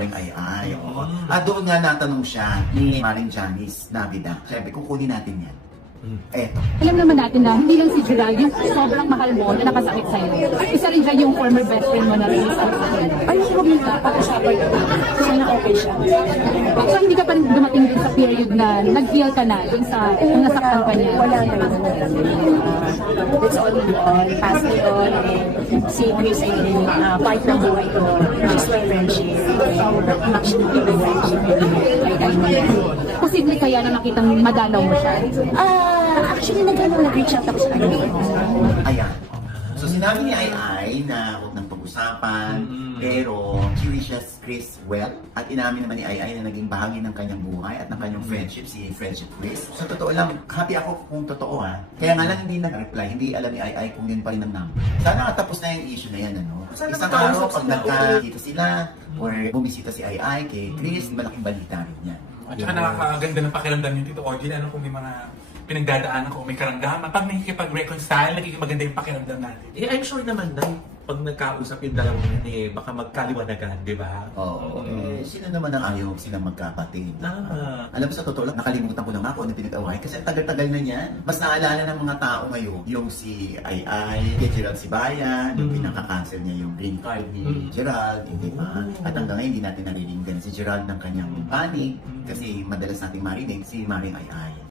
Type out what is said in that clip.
Maring Ay. Oo. At doon nga natanong siya ni Maring Janice Navida. Siyempre, kukunin natin yan. Eto. Alam naman natin na hindi lang si Gerald yung sobrang mahal mo na nakasakit sa'yo. Isa rin dyan yung former best friend mo na rin sa ayun, huwag mo na pag-usapan kasi na okay siya. So hindi ka pa rin dumating din sa period na nag-heal ka na dun sa kung nasaktan ka niya. Wala na yun. That's all in all. Pass it on. And si Chris ay part ng buhay ko. She's my friendship. Actually, my friendship. Posible kaya na nakitang madalaw mo siya? Actually, nag-reach out ako sa kanya. Ayan. So sinabi ni Ay na huwag nang pag-usapan, pero she wishes Chris well, at inamin naman ni Ay na naging bahagi ng kanyang buhay at ng kanyang friendship, si Friendship Chris. Sa totoo lang, happy ako kung totoo ha. Kaya nga lang hindi nag-reply, hindi alam ni Ay kung yun pa rin ang number. Sana tapos na yung issue na yan, ano? Isang araw, pag nagkakita sila, or bumisita si Ay kay Chris, malaking balita rin yan. At saka nakakaganda ng pakiramdam yung Tito Orgy, ano kung may mga pinagdadaanan ko, may karamdaman. Pag nakikipag-reconcile, nagiging maganda yung pakiramdam natin. I'm sure naman na pag nagkausap yung dalawang yan baka magkaliwanagan, di ba? Oo. Sila naman ang ayaw silang magkapatid. Alam mo sa totoo lang, nakalimutan ko na nga kung ano pinag-away kasi ang tagal-tagal na yan. Mas naalala ng mga tao ngayon, yung si Ay, kay Gerald Sibayan, yung pinaka-cancel niya yung green card ni Gerald, hindi ba? At hanggang ngayon, hindi natin nariringgan si Gerald ng kanyang panig kasi madalas nating marinig si Maring Ay.